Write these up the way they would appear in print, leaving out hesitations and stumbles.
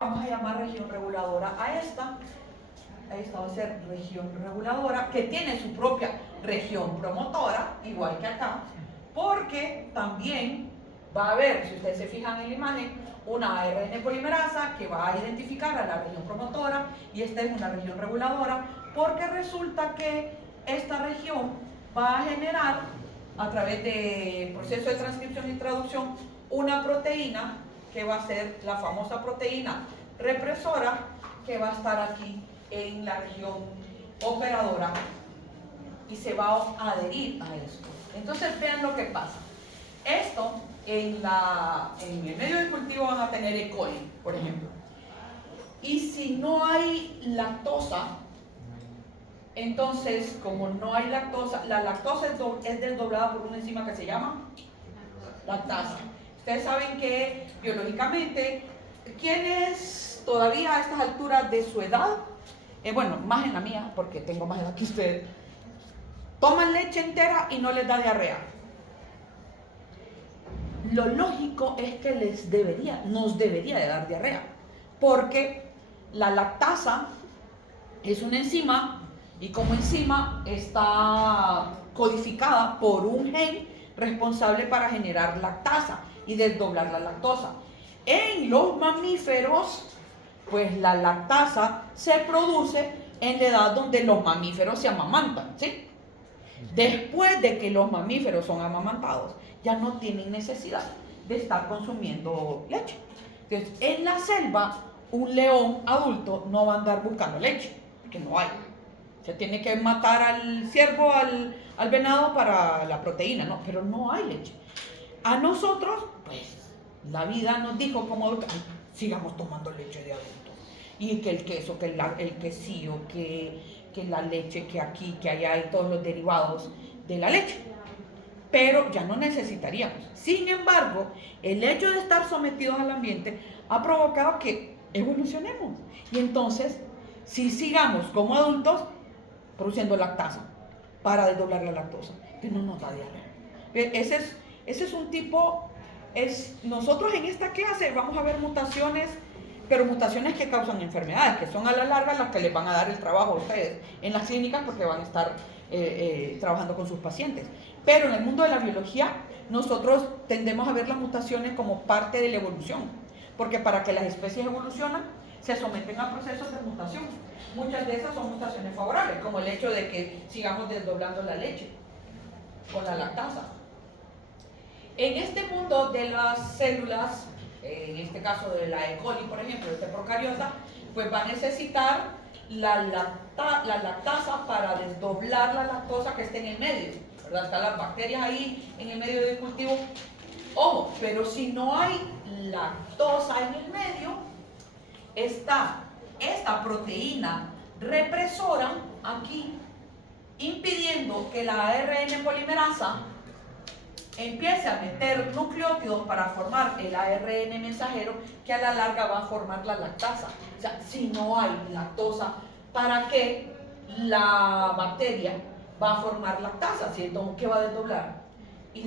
Vamos a llamar región reguladora a esta. Esta va a ser región reguladora, que tiene su propia región promotora, igual que acá, porque también va a haber, si ustedes se fijan en la imagen, una ARN polimerasa que va a identificar a la región promotora, y esta es una región reguladora, porque resulta que esta región va a generar, a través del proceso de transcripción y traducción, una proteína que va a ser la famosa proteína represora, que va a estar aquí en la región operadora y se va a adherir a esto. Entonces vean lo que pasa. Esto en el medio de cultivo van a tener E. coli, por ejemplo. Y si no hay lactosa, entonces como no hay lactosa, la lactosa es desdoblada por una enzima que se llama lactasa. Ustedes saben que biológicamente, ¿quiénes todavía a estas alturas de su edad, bueno, más en la mía, porque tengo más edad que ustedes, toman leche entera y no les da diarrea? Lo lógico es que nos debería de dar diarrea, porque la lactasa es una enzima, y como enzima está codificada por un gen responsable para generar lactasa y desdoblar la lactosa. En los mamíferos, pues la lactasa se produce en la edad donde los mamíferos se amamantan, ¿sí? Después de que los mamíferos son amamantados, ya no tienen necesidad de estar consumiendo leche. Entonces, en la selva, un león adulto no va a andar buscando leche, porque no hay. Se tiene que matar al ciervo, al venado para la proteína, ¿no? Pero no hay leche. A nosotros, pues, la vida nos dijo como sigamos tomando leche de adultos. Y que el queso, que el quesillo, que la leche, que aquí, que allá, y todos los derivados de la leche. Pero ya no necesitaríamos. Sin embargo, el hecho de estar sometidos al ambiente ha provocado que evolucionemos. Y entonces, si sigamos como adultos produciendo lactasa para desdoblar la lactosa, que no nos da diarrea. Ese es un tipo, nosotros en esta clase vamos a ver mutaciones, pero mutaciones que causan enfermedades, que son a la larga las que les van a dar el trabajo a ustedes en las clínicas, porque van a estar trabajando con sus pacientes. Pero en el mundo de la biología, nosotros tendemos a ver las mutaciones como parte de la evolución, porque para que las especies evolucionan, se someten a procesos de mutación. Muchas de esas son mutaciones favorables, como el hecho de que sigamos desdoblando la leche con la lactasa. En este mundo de las células, en este caso de la E. coli, por ejemplo, este procariota, pues va a necesitar la lactasa para desdoblar la lactosa que esté en el medio, ¿verdad? Están las bacterias ahí en el medio del cultivo. Ojo, pero si no hay lactosa en el medio, está esta proteína represora aquí, impidiendo que la ARN polimerasa empiece a meter nucleótidos para formar el ARN mensajero, que a la larga va a formar la lactasa. O sea, si no hay lactosa, ¿para qué la bacteria va a formar lactasa? ¿Cierto? ¿Qué va a desdoblar? Y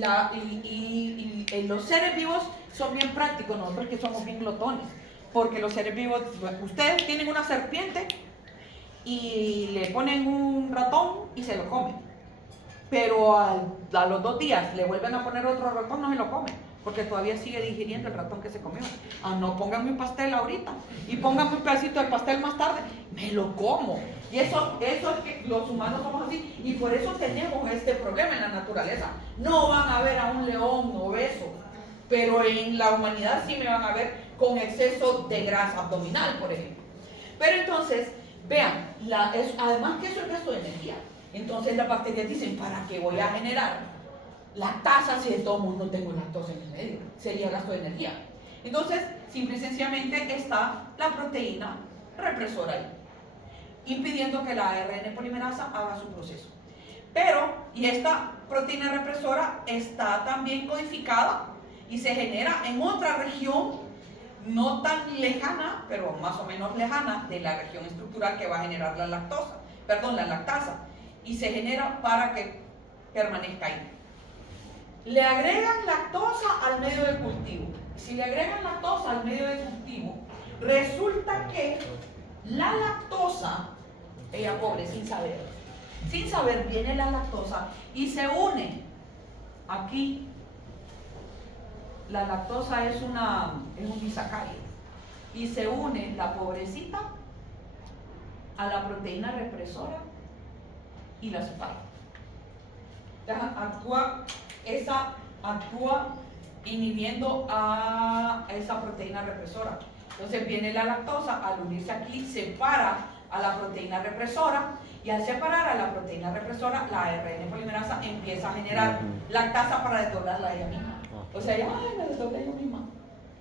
los seres vivos son bien prácticos, nosotros que somos bien glotones, porque los seres vivos, ustedes tienen una serpiente y le ponen un ratón y se lo comen. Pero a los 2 días le vuelven a poner otro ratón, no se lo comen, porque todavía sigue digiriendo el ratón que se comió. No, pónganme un pastel ahorita y pónganme un pedacito de pastel más tarde, me lo como. Y eso es que los humanos somos así, y por eso tenemos este problema en la naturaleza. No van a ver a un león obeso, pero en la humanidad sí me van a ver con exceso de grasa abdominal, por ejemplo. Pero entonces, vean, además que eso es gasto de energía. Entonces las bacterias dicen, ¿para qué voy a generar lactasa si de todo mundo tengo lactosa en el medio? Sería gasto de energía. Entonces, simple y sencillamente está la proteína represora ahí, impidiendo que la ARN polimerasa haga su proceso. Y esta proteína represora está también codificada y se genera en otra región no tan lejana, pero más o menos lejana, de la región estructural que va a generar la lactasa. Y se genera para que permanezca ahí. Le agregan lactosa al medio del cultivo. Si le agregan lactosa al medio del cultivo, resulta La lactosa, ella pobre, sin saber viene la lactosa y se une aquí. La lactosa es un disacárido y se une la pobrecita a la proteína represora y la separa. Actúa inhibiendo a esa proteína represora. Entonces viene la lactosa, al unirse aquí separa a la proteína represora y al separar a la proteína represora, la ARN polimerasa empieza a generar lactasa para desdoblarla a ella misma. O sea, ella, me desdoblé yo misma,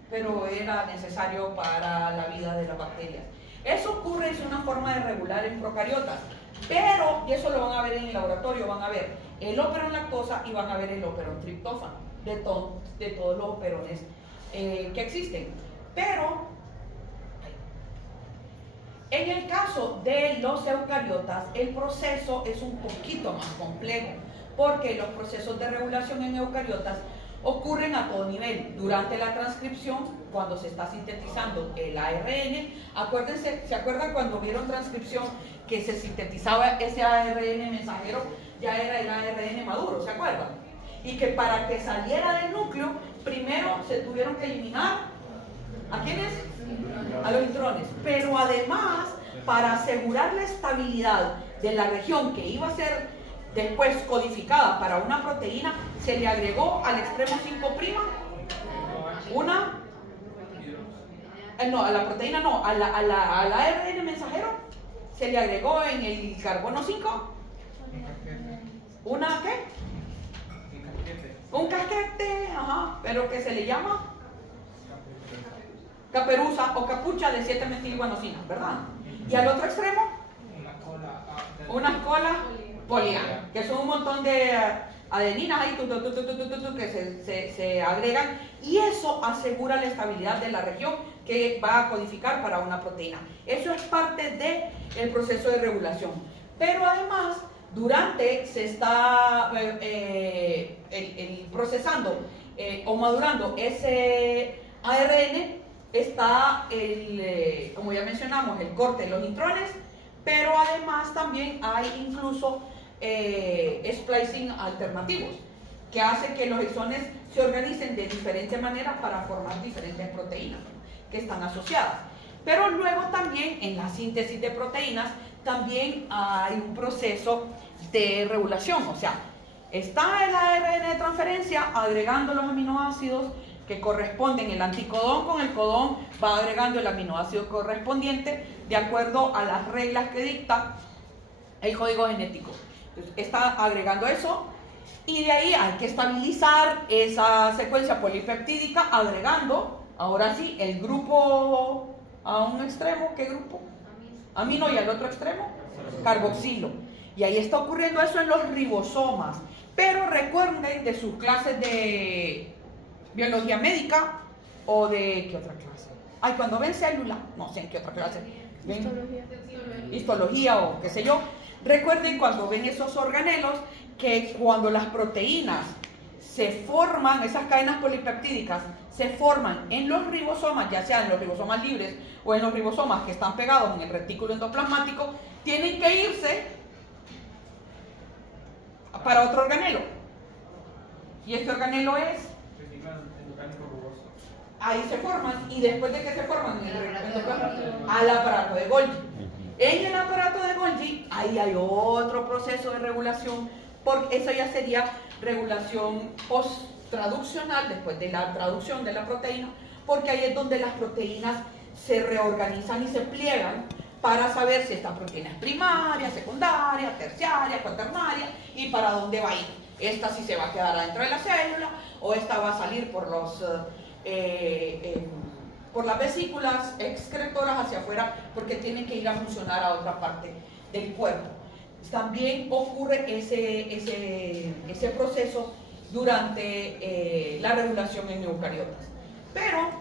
pero era necesario para la vida de las bacterias. Eso ocurre, es una forma de regular en procariotas, pero, y eso lo van a ver en el laboratorio, van a ver el operon lactosa y van a ver el operon triptófano, de todos los operones que existen. Pero, en el caso de los eucariotas, el proceso es un poquito más complejo, porque los procesos de regulación en eucariotas ocurren a todo nivel. Durante la transcripción, cuando se está sintetizando el ARN, acuérdense, ¿se acuerdan cuando vieron transcripción que se sintetizaba ese ARN mensajero? Ya era el ARN maduro, ¿se acuerdan? Y que para que saliera del núcleo, primero se tuvieron que eliminar ¿a quiénes? A los intrones.' Además, para asegurar la estabilidad de la región que iba a ser después codificada para una proteína, se le agregó al extremo 5' a la proteína no, al ARN mensajero se le agregó en el carbono 5 ¿una qué? Un casquete, pero que se le llama caperuza o capucha de 7-metilguanosina, ¿verdad? Y al otro extremo, unas colas poliana, que son un montón de adeninas ahí que se agregan, y eso asegura la estabilidad de la región que va a codificar para una proteína. Eso es parte del proceso de regulación. Pero además, durante se está procesando o madurando ese ARN, está como ya mencionamos, el corte de los intrones, pero además también hay incluso splicing alternativos, que hace que los exones se organicen de diferentes maneras para formar diferentes proteínas que están asociadas. Pero luego también en la síntesis de proteínas también hay un proceso de regulación, o sea, está el ARN de transferencia agregando los aminoácidos que corresponden, el anticodón con el codón va agregando el aminoácido correspondiente de acuerdo a las reglas que dicta el código genético. Entonces, está agregando eso y de ahí hay que estabilizar esa secuencia polipeptídica agregando, ahora sí, el grupo a un extremo, ¿qué grupo? Amino, y al otro extremo, carboxilo. Y ahí está ocurriendo eso en los ribosomas. Pero recuerden de sus clases de biología médica o de ¿qué otra clase? Ay, cuando ven célula, no sé en qué otra clase. Histología o qué sé yo. Recuerden cuando ven esos organelos que cuando las proteínas se forman, esas cadenas polipeptídicas se forman en los ribosomas, ya sea en los ribosomas libres o en los ribosomas que están pegados en el retículo endoplasmático, tienen que irse para otro organelo. Y este organelo es, ahí se forman, y después de que se forman al aparato de Golgi. En el aparato de Golgi, ahí hay otro proceso de regulación, porque eso ya sería regulación post-traduccional, después de la traducción de la proteína, porque ahí es donde las proteínas se reorganizan y se pliegan para saber si esta proteína es primaria, secundaria, terciaria, cuaternaria y para dónde va a ir. Esta sí se va a quedar adentro de la célula o esta va a salir por las vesículas excretoras hacia afuera porque tienen que ir a funcionar a otra parte del cuerpo. También ocurre ese proceso durante la regulación en eucariotas. Pero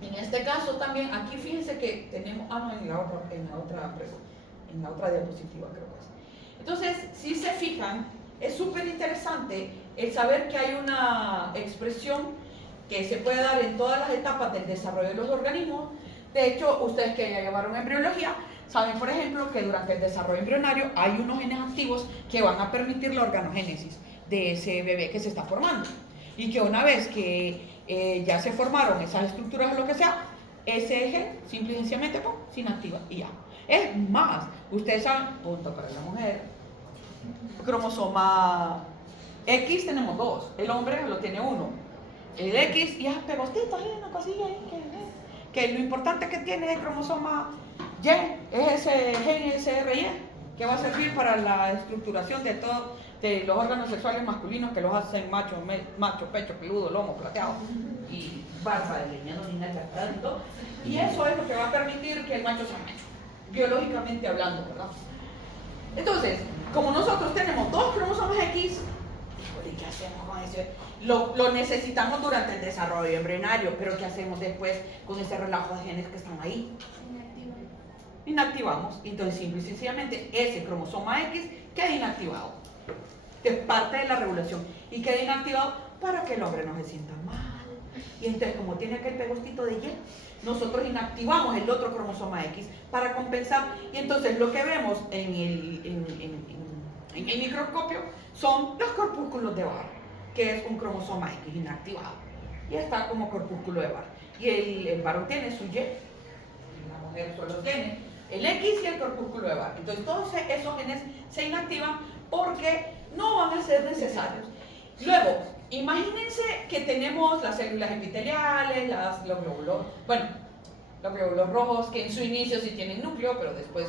en este caso también, aquí fíjense que tenemos, en la otra diapositiva creo que es. Entonces, si se fijan, es súper interesante el saber que hay una expresión que se puede dar en todas las etapas del desarrollo de los organismos, De hecho, ustedes que ya llevaron embriología, saben, por ejemplo, que durante el desarrollo embrionario hay unos genes activos que van a permitir la organogénesis de ese bebé que se está formando. Y que una vez que ya se formaron esas estructuras o lo que sea, ese gen simple y sencillamente se inactiva y ya. Es más, ustedes saben, punto para la mujer, cromosoma X tenemos 2, el hombre lo tiene 1. El X y es pegostito ahí, una cosilla ahí que lo importante que tiene el cromosoma Y es ese gen SRY que va a servir para la estructuración de todos de los órganos sexuales masculinos que los hacen macho, pecho, peludo, lomo, plateado y barba de leña, no ni nada. Y eso es lo que va a permitir que el macho sea macho, biológicamente hablando, ¿verdad? Entonces, como nosotros tenemos 2 cromosomas X, ¿qué hacemos con eso? Lo necesitamos durante el desarrollo embrionario, pero ¿qué hacemos después con ese relajo de genes que están ahí? Inactivamos. Entonces, simple y sencillamente, ese cromosoma X queda inactivado. Es parte de la regulación. Y queda inactivado para que el hombre no se sienta mal. Y entonces, como tiene aquel pegostito de Y, nosotros inactivamos el otro cromosoma X para compensar. Y entonces, lo que vemos en el microscopio son los corpúsculos de Barr, que es un cromosoma X inactivado. Y está como corpúsculo de Barr. Y el varón tiene su Y, la mujer solo tiene el X y el corpúsculo de Barr. Entonces todos esos genes se inactivan porque no van a ser necesarios. Luego, imagínense que tenemos las células epiteliales, los glóbulos rojos, que en su inicio sí tienen núcleo, pero después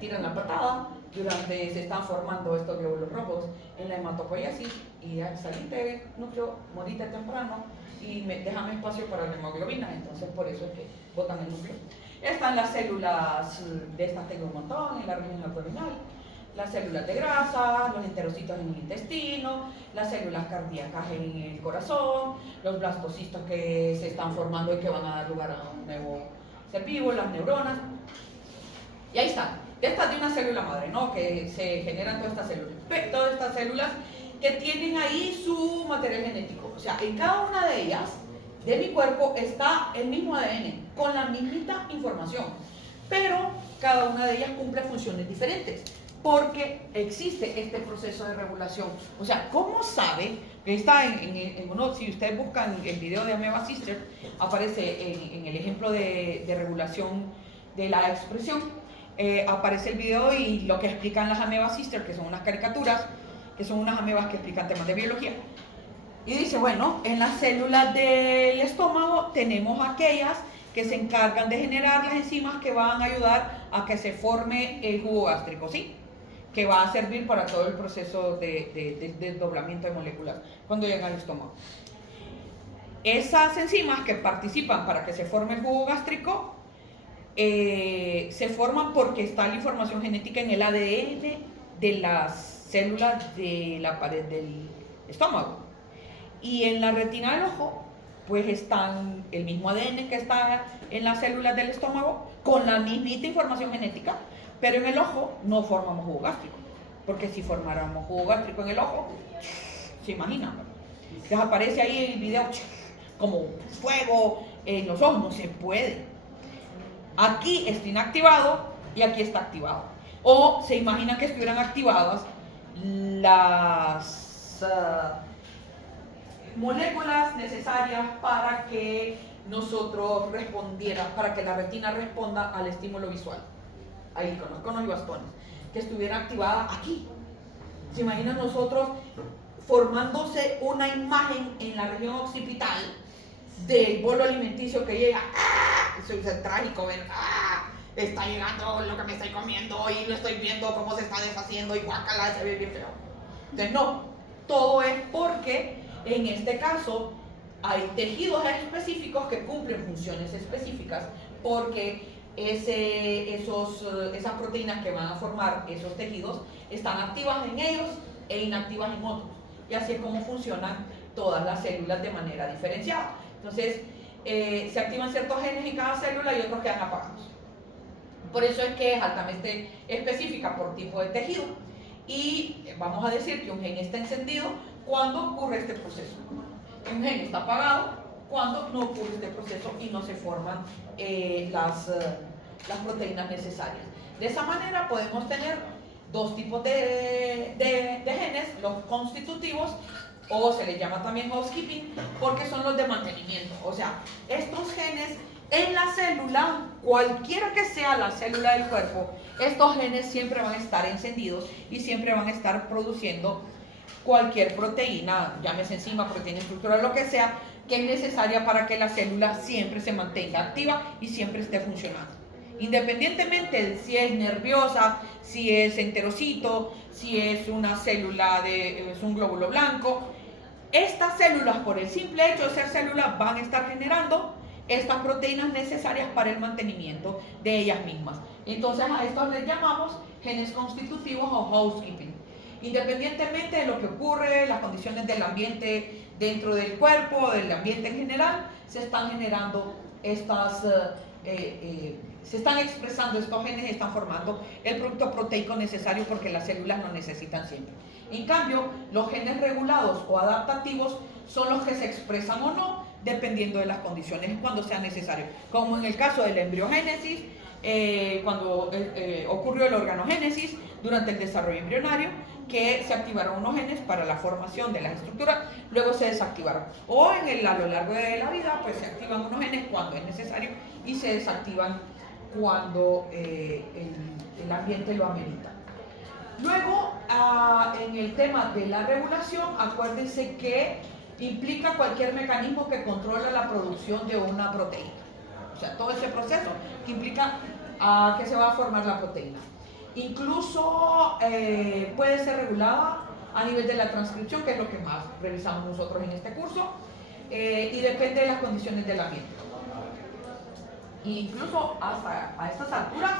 tiran la patada. Durante se están formando estos glóbulos rojos en la hematopoiesis y al salir del núcleo morite temprano y déjame espacio para la hemoglobina, entonces por eso es que botan el núcleo. Están las células, de estas tengo un montón en la región abdominal, las células de grasa, los enterocitos en el intestino, las células cardíacas en el corazón, los blastocistos que se están formando y que van a dar lugar a un nuevo ser vivo, las neuronas. Y ahí están. Esta de una célula madre, ¿no? Que se generan todas estas células que tienen ahí su material genético. O sea, en cada una de ellas, de mi cuerpo, está el mismo ADN, con la mismita información. Pero cada una de ellas cumple funciones diferentes, porque existe este proceso de regulación. O sea, ¿cómo sabe? Que está si ustedes buscan el video de Ameba Sister, aparece en el ejemplo de regulación de la expresión. Aparece el video y lo que explican las Ameba Sisters, que son unas caricaturas, que son unas amebas que explican temas de biología. Y dice, bueno, en las células del estómago tenemos aquellas que se encargan de generar las enzimas que van a ayudar a que se forme el jugo gástrico, ¿sí? Que va a servir para todo el proceso de desdoblamiento de moléculas cuando llega al estómago. Esas enzimas que participan para que se forme el jugo gástrico se forman porque está la información genética en el ADN de las células de la pared del estómago. Y en la retina del ojo, pues están el mismo ADN que está en las células del estómago, con la mismita información genética, pero en el ojo no formamos jugo gástrico, porque si formáramos jugo gástrico en el ojo, se imaginan, les aparece ahí el video como fuego en los ojos, no se puede. Aquí está inactivado y aquí está activado. O se imaginan que estuvieran activadas las moléculas necesarias para que nosotros para que la retina responda al estímulo visual. Ahí con los conos y bastones. Que estuviera activada aquí. ¿Se imaginan nosotros formándose una imagen en la región occipital del bolo alimenticio que llega? ¡Ah! Eso es trágico ver, ¡ah! Está llegando lo que me estoy comiendo y lo estoy viendo cómo se está deshaciendo y guácala, se ve bien feo. Entonces no, todo es porque en este caso hay tejidos específicos que cumplen funciones específicas porque esas proteínas que van a formar esos tejidos están activas en ellos e inactivas en otros. Y así es como funcionan todas las células de manera diferenciada. Entonces, se activan ciertos genes en cada célula y otros quedan apagados. Por eso es que es altamente específica por tipo de tejido. Y vamos a decir que un gen está encendido cuando ocurre este proceso. Un gen está apagado cuando no ocurre este proceso y no se forman las proteínas necesarias. De esa manera podemos tener dos tipos de genes, los constitutivos, o se les llama también housekeeping, porque son los de mantenimiento. O sea, estos genes en la célula, cualquiera que sea la célula del cuerpo, estos genes siempre van a estar encendidos y siempre van a estar produciendo cualquier proteína, llámese enzima, proteína estructural, lo que sea, que es necesaria para que la célula siempre se mantenga activa y siempre esté funcionando. Independientemente de si es nerviosa, si es enterocito, si es una célula es un glóbulo blanco, estas células, por el simple hecho de ser células, van a estar generando estas proteínas necesarias para el mantenimiento de ellas mismas. Entonces a estos les llamamos genes constitutivos o housekeeping. Independientemente de lo que ocurre, las condiciones del ambiente dentro del cuerpo, del ambiente en general, se están generando se están expresando estos genes y están formando el producto proteico necesario porque las células lo necesitan siempre. En cambio, los genes regulados o adaptativos son los que se expresan o no dependiendo de las condiciones cuando sea necesario, como en el caso de la embriogénesis, cuando ocurrió el organogénesis durante el desarrollo embrionario, que se activaron unos genes para la formación de las estructuras, luego se desactivaron. O a lo largo de la vida, pues se activan unos genes cuando es necesario y se desactivan cuando el ambiente lo amerita. Luego, en el tema de la regulación, acuérdense que implica cualquier mecanismo que controla la producción de una proteína. O sea, todo ese proceso que implica que se va a formar la proteína. Incluso puede ser regulada a nivel de la transcripción, que es lo que más revisamos nosotros en este curso, y depende de las condiciones del ambiente. E incluso hasta a estas alturas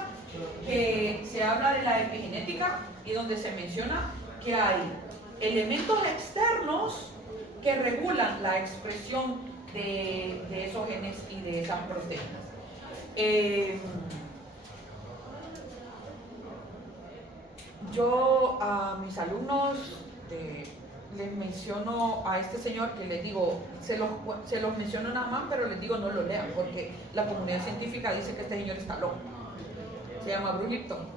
que se habla de la epigenética y donde se menciona que hay elementos externos que regulan la expresión de esos genes y de esas proteínas. Yo a mis alumnos les menciono a este señor que les digo, se los menciono nada más, pero les digo no lo lean porque la comunidad científica dice que este señor está loco. Se llama Bruce Lipton.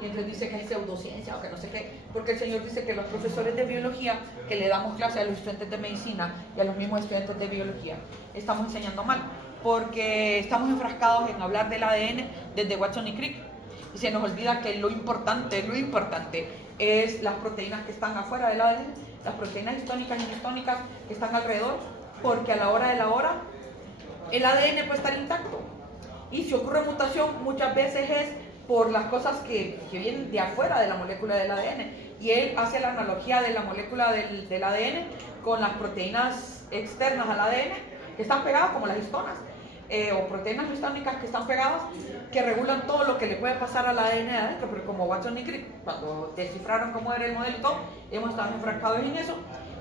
Y entonces dice que es pseudociencia o que no sé qué, porque el señor dice que los profesores de biología que le damos clase a los estudiantes de medicina y a los mismos estudiantes de biología estamos enseñando mal, porque estamos enfrascados en hablar del ADN desde Watson y Crick y se nos olvida que lo importante es las proteínas que están afuera del ADN, las proteínas histónicas y no histónicas que están alrededor, porque a la hora de la hora el ADN puede estar intacto y si ocurre mutación muchas veces es por las cosas que vienen de afuera de la molécula del ADN. Y él hace la analogía de la molécula del ADN con las proteínas externas al ADN que están pegadas, como las histonas, o proteínas histónicas que están pegadas, que regulan todo lo que le puede pasar al ADN de adentro, pero como Watson y Crick, cuando descifraron cómo era el modelo y todo, hemos estado enfrascados en eso.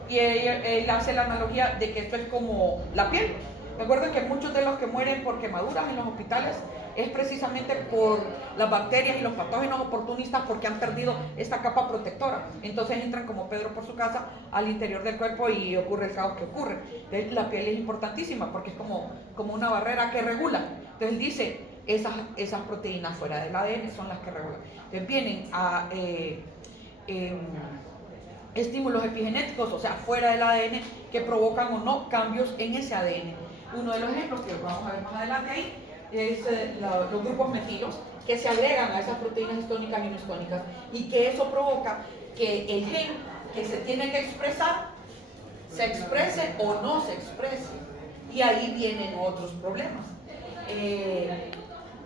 Y él hace la analogía de que esto es como la piel. Recuerden que muchos de los que mueren por quemaduras en los hospitales es precisamente por las bacterias y los patógenos oportunistas porque han perdido esta capa protectora. Entonces entran como Pedro por su casa al interior del cuerpo y ocurre el caos que ocurre. Entonces la piel es importantísima porque es como una barrera que regula. Entonces él dice, esas proteínas fuera del ADN son las que regulan. Entonces vienen a estímulos epigenéticos, o sea, fuera del ADN, que provocan o no cambios en ese ADN. Uno de los ejemplos que vamos a ver más adelante ahí es los grupos metilos que se agregan a esas proteínas histónicas y no histónicas y que eso provoca que el gen que se tiene que expresar se exprese o no se exprese y ahí vienen otros problemas.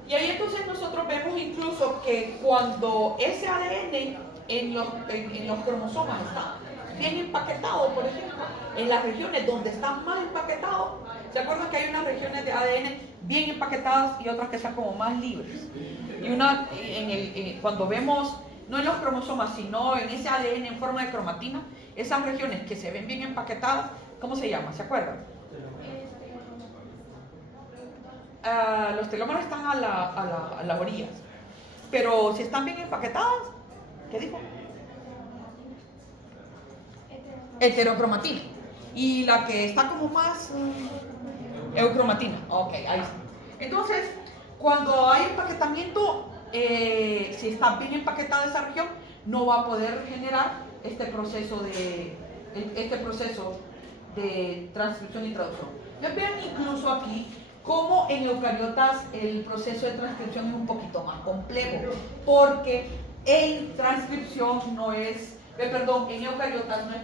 Y ahí entonces nosotros vemos incluso que cuando ese ADN en los cromosomas está bien empaquetado, por ejemplo, en las regiones donde está más empaquetado, ¿se acuerdan que hay unas regiones de ADN bien empaquetadas y otras que están como más libres? Y cuando vemos, no en los cromosomas, sino en ese ADN en forma de cromatina, esas regiones que se ven bien empaquetadas, ¿cómo se llama? ¿Se acuerdan? Los telómeros están a las orillas, pero si están bien empaquetadas, ¿qué dijo? Heterocromatina. Y la que está como más Eucromatina. Ok, ahí está. Entonces, cuando hay empaquetamiento, si está bien empaquetada esa región, no va a poder generar este proceso de transcripción y traducción. Ya vean incluso aquí cómo en eucariotas el proceso de transcripción es un poquito más complejo, porque en transcripción no es, en eucariotas no es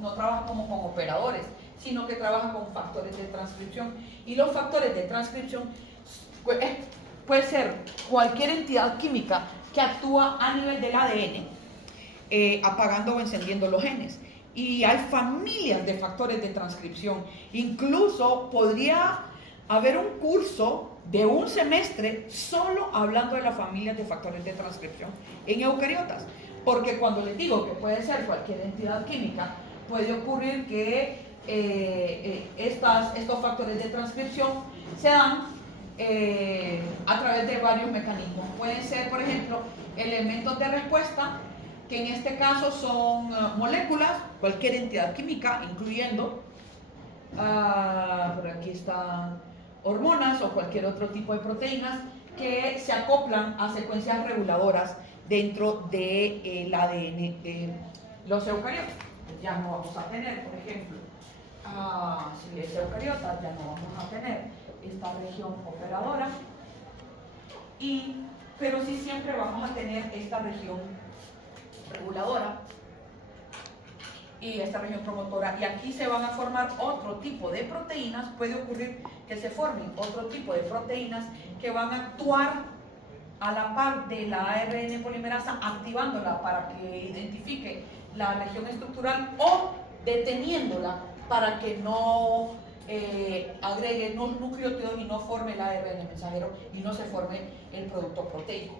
no trabaja como con operadores, sino que trabaja con factores de transcripción. Y los factores de transcripción puede ser cualquier entidad química que actúa a nivel del ADN, apagando o encendiendo los genes. Y hay familias de factores de transcripción. Incluso podría haber un curso de un semestre solo hablando de las familias de factores de transcripción en eucariotas. Porque cuando les digo que puede ser cualquier entidad química, puede ocurrir que estos factores de transcripción se dan a través de varios mecanismos. Pueden ser, por ejemplo, elementos de respuesta, que en este caso son moléculas, cualquier entidad química, incluyendo, por aquí están hormonas o cualquier otro tipo de proteínas que se acoplan a secuencias reguladoras dentro del ADN de los eucariotas. Ya no vamos a tener, por ejemplo, si es eucariota, ya no vamos a tener esta región operadora, pero sí siempre vamos a tener esta región reguladora y esta región promotora, y aquí se van a formar otro tipo de proteínas. Puede ocurrir que se formen otro tipo de proteínas que van a actuar a la par de la ARN polimerasa, activándola para que identifique la región estructural o deteniéndola para que no agregue nucleótidos y no forme el ARN mensajero y no se forme el producto proteico.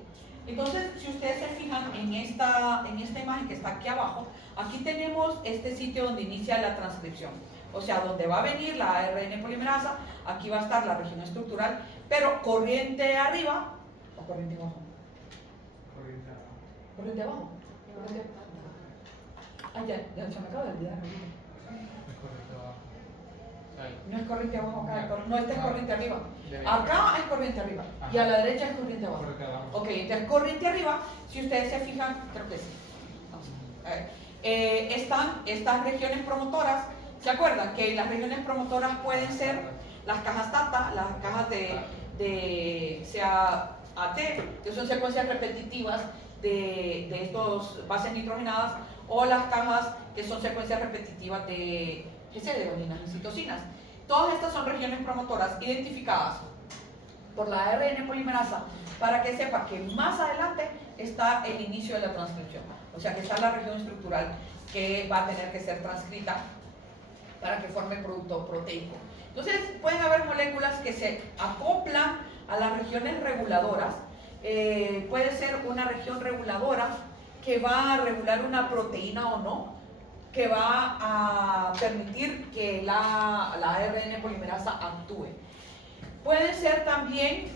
Entonces, si ustedes se fijan en esta imagen que está aquí abajo, aquí tenemos este sitio donde inicia la transcripción. O sea, donde va a venir la ARN polimerasa, aquí va a estar la región estructural, pero corriente arriba o corriente abajo. Corriente abajo. Ya se me acaba de olvidar. No es corriente abajo acá, no, esta es corriente arriba. Acá es corriente arriba y a la derecha es corriente abajo. Ok, entonces corriente arriba, si ustedes se fijan, creo que sí. Vamos a ver. Están estas regiones promotoras. ¿Se acuerdan que las regiones promotoras pueden ser las cajas TATA, las cajas de CAT, que son secuencias repetitivas de estos bases nitrogenadas, o las cajas que son secuencias repetitivas de de valinas y citosinas? Todas estas son regiones promotoras identificadas por la ARN polimerasa para que sepa que más adelante está el inicio de la transcripción. O sea que está la región estructural que va a tener que ser transcrita para que forme el producto proteico. Entonces pueden haber moléculas que se acoplan a las regiones reguladoras. Puede ser una región reguladora que va a regular una proteína o no, que va a permitir que la ARN polimerasa actúe. Pueden ser también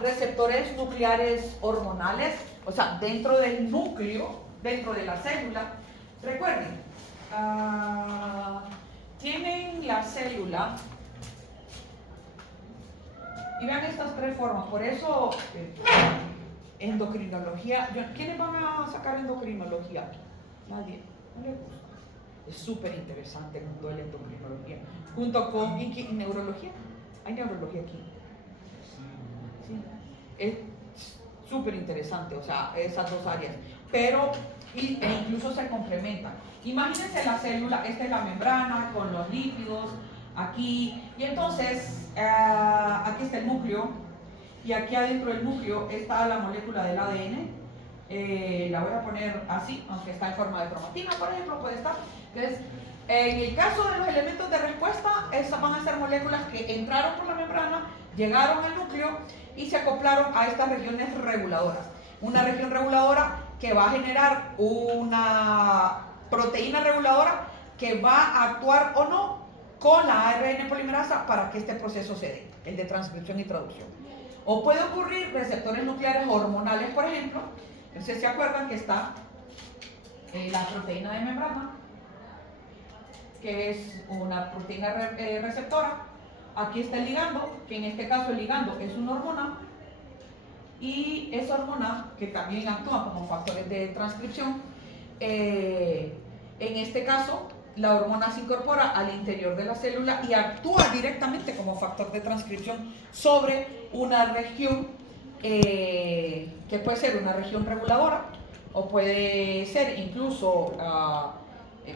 receptores nucleares hormonales, o sea, dentro del núcleo, dentro de la célula. Recuerden, tienen la célula y vean estas tres formas. Por eso, endocrinología, ¿quiénes van a sacar endocrinología aquí? Nadie. No le gusta. Es súper interesante el mundo de la endocrinología. Junto con neurología. ¿Hay neurología aquí? Sí. Es súper interesante, o sea, esas dos áreas. Pero, incluso se complementan. Imagínense la célula, esta es la membrana con los lípidos, aquí. Y entonces, aquí está el núcleo. Y aquí adentro del núcleo está la molécula del ADN. La voy a poner así, aunque está en forma de cromatina, por ejemplo, puede estar. Entonces, en el caso de los elementos de respuesta, estas van a ser moléculas que entraron por la membrana, llegaron al núcleo y se acoplaron a estas regiones reguladoras. Una región reguladora que va a generar una proteína reguladora que va a actuar o no con la ARN polimerasa para que este proceso se dé, el de transcripción y traducción. O puede ocurrir receptores nucleares hormonales, por ejemplo. Entonces, ¿se acuerdan que está la proteína de membrana, que es una proteína receptora, aquí está el ligando, que en este caso el ligando es una hormona, y esa hormona, que también actúa como factores de transcripción, en este caso la hormona se incorpora al interior de la célula y actúa directamente como factor de transcripción sobre una región que puede ser una región reguladora o puede ser incluso,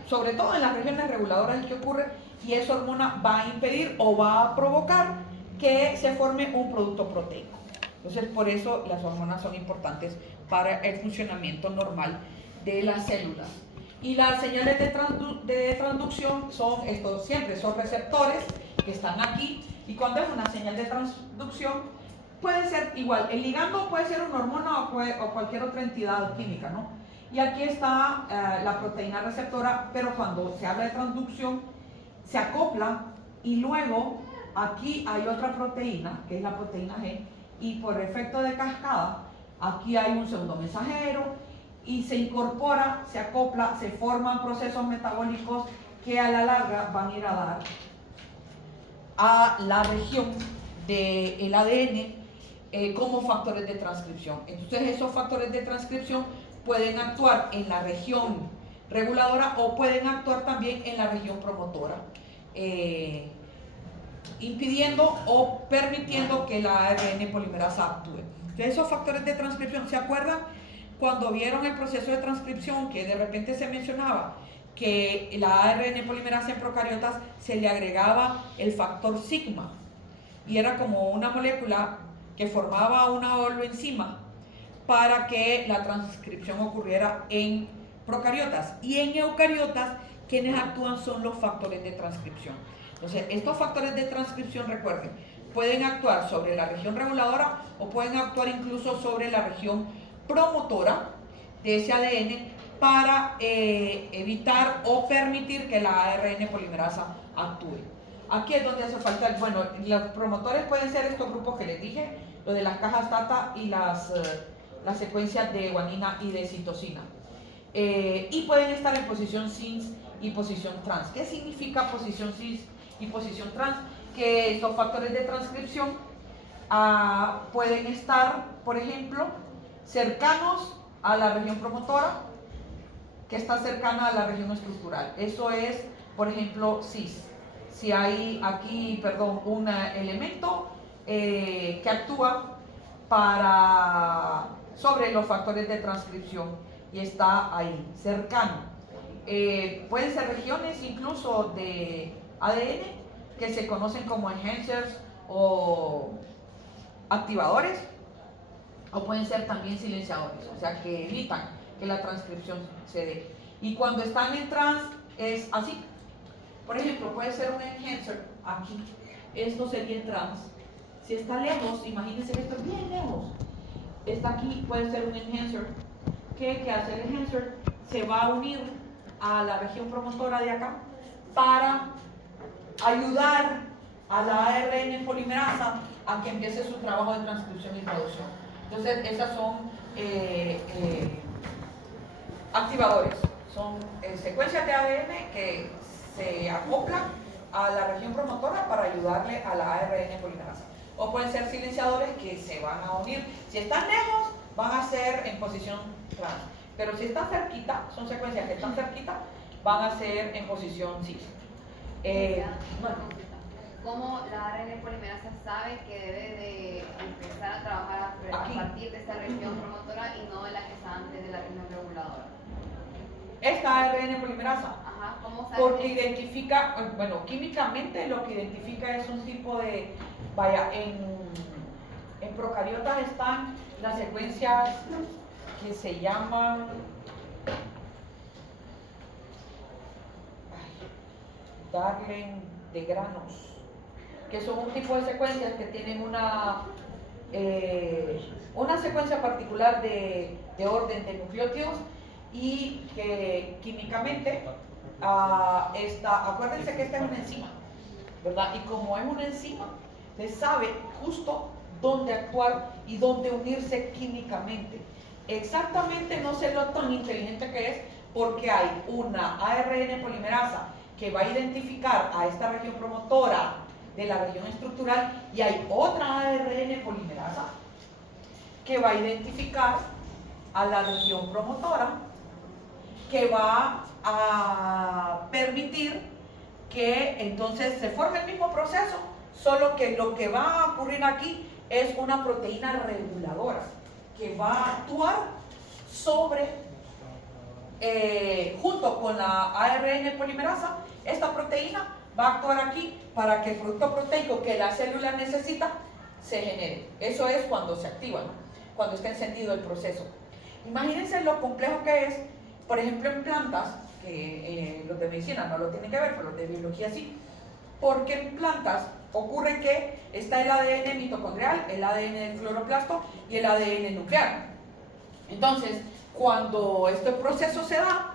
sobre todo en las regiones reguladoras que ocurre, y esa hormona va a impedir o va a provocar que se forme un producto proteico. Entonces, por eso las hormonas son importantes para el funcionamiento normal de las células. Y las señales de transducción son estos, siempre son receptores que están aquí, y cuando es una señal de transducción puede ser igual, el ligando puede ser una hormona o cualquier otra entidad química, ¿no? Y aquí está la proteína receptora, pero cuando se habla de transducción se acopla y luego aquí hay otra proteína, que es la proteína G, y por efecto de cascada aquí hay un pseudomensajero y se incorpora, se acopla, se forman procesos metabólicos que a la larga van a ir a dar a la región del ADN como factores de transcripción. Entonces esos factores de transcripción pueden actuar en la región reguladora o pueden actuar también en la región promotora, impidiendo o permitiendo que la ARN polimerasa actúe. Entonces esos factores de transcripción, ¿se acuerdan cuando vieron el proceso de transcripción que de repente se mencionaba que la ARN polimerasa en procariotas se le agregaba el factor sigma y era como una molécula que formaba una holoenzima para que la transcripción ocurriera en procariotas, y en eucariotas quienes actúan son los factores de transcripción? Entonces estos factores de transcripción, recuerden, pueden actuar sobre la región reguladora o pueden actuar incluso sobre la región promotora de ese ADN para evitar o permitir que la ARN polimerasa actúe. Aquí es donde hace falta, bueno, los promotores pueden ser estos grupos que les dije, lo de las cajas TATA y las secuencias de guanina y de citosina. Y pueden estar en posición cis y posición trans. ¿Qué significa posición cis y posición trans? Que estos factores de transcripción pueden estar, por ejemplo, cercanos a la región promotora, que está cercana a la región estructural. Eso es, por ejemplo, cis. Si hay aquí, un elemento que actúa sobre los factores de transcripción y está ahí, cercano. Pueden ser regiones incluso de ADN que se conocen como enhancers o activadores, o pueden ser también silenciadores, o sea que evitan que la transcripción se dé. Y cuando están en trans es así. Por ejemplo, puede ser un enhancer aquí, esto sería en trans. Si está lejos, imagínense que esto es bien lejos, está aquí, puede ser un enhancer. ¿Qué hace el enhancer? Se va a unir a la región promotora de acá para ayudar a la ARN polimerasa a que empiece su trabajo de transcripción y traducción. Entonces, esas son activadores, son secuencias de ADN que se acoplan a la región promotora para ayudarle a la ARN polimerasa. O pueden ser silenciadores que se van a unir. Si están lejos, van a ser en posición trans. Pero si están cerquita, son secuencias que están cerquita, van a ser en posición cis. Bueno. ¿Cómo la ARN polimerasa sabe que debe de empezar a trabajar a partir de esta región promotora y no de la que está antes de la región reguladora? Esta ARN polimerasa. Ajá, ¿cómo sabe? Porque identifica, bueno, químicamente lo que identifica es un tipo de, en procariotas están las secuencias que se llaman Darling de granos, que son un tipo de secuencias que tienen una secuencia particular de orden de nucleótidos y que químicamente acuérdense que esta es una enzima, ¿verdad? Y como es una enzima, se sabe justo dónde actuar y dónde unirse químicamente. Exactamente no sé lo tan inteligente que es, porque hay una ARN polimerasa que va a identificar a esta región promotora de la región estructural y hay otra ARN polimerasa que va a identificar a la región promotora, que va a permitir que entonces se forme el mismo proceso, solo que lo que va a ocurrir aquí es una proteína reguladora que va a actuar sobre, junto con la ARN polimerasa, esta proteína va a actuar aquí para que el producto proteico que la célula necesita se genere. Eso es cuando se activa, ¿no? Cuando está encendido el proceso. Imagínense lo complejo que es, por ejemplo, en plantas, que los de medicina no lo tienen que ver, pero los de biología sí, porque en plantas ocurre que está el ADN mitocondrial, el ADN del cloroplasto y el ADN nuclear. Entonces, cuando este proceso se da,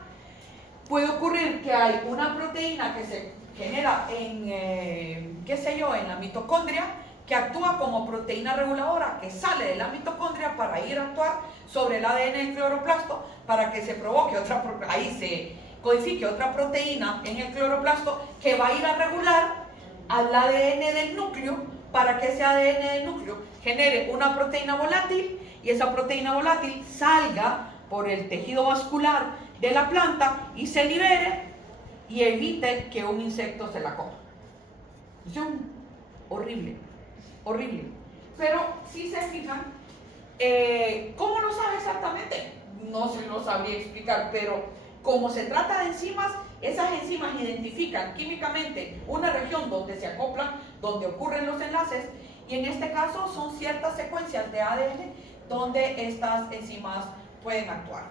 puede ocurrir que hay una proteína que se genera en, qué sé yo, en la mitocondria, que actúa como proteína reguladora, que sale de la mitocondria para ir a actuar sobre el ADN del cloroplasto, para que se provoque otra, ahí se codifique otra proteína en el cloroplasto, que va a ir a regular al ADN del núcleo, para que ese ADN del núcleo genere una proteína volátil, y esa proteína volátil salga por el tejido vascular de la planta y se libere y evite que un insecto se la coma. Es horrible, horrible. Pero si se fijan, ¿cómo lo sabe exactamente? No se lo sabría explicar, pero como se trata de enzimas, esas enzimas identifican químicamente una región donde se acoplan, donde ocurren los enlaces, y en este caso son ciertas secuencias de ADN donde estas enzimas pueden actuar.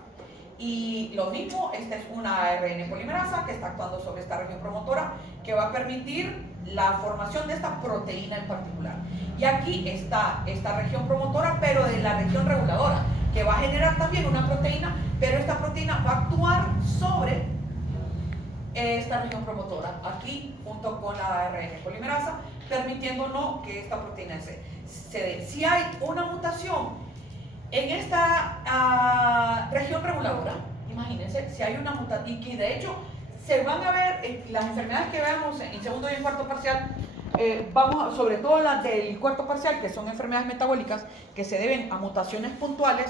Y lo mismo, esta es una ARN polimerasa que está actuando sobre esta región promotora, que va a permitir la formación de esta proteína en particular. Y aquí está esta región promotora, pero de la región reguladora, que va a generar también una proteína, pero esta proteína va a actuar sobre esta región promotora, aquí junto con la ARN polimerasa, permitiéndonos que esta proteína se dé. Si hay una mutación en esta región reguladora, imagínense, si hay una mutación, y que de hecho se van a ver las enfermedades que veamos en segundo y en cuarto parcial, sobre todo las del cuarto parcial, que son enfermedades metabólicas que se deben a mutaciones puntuales,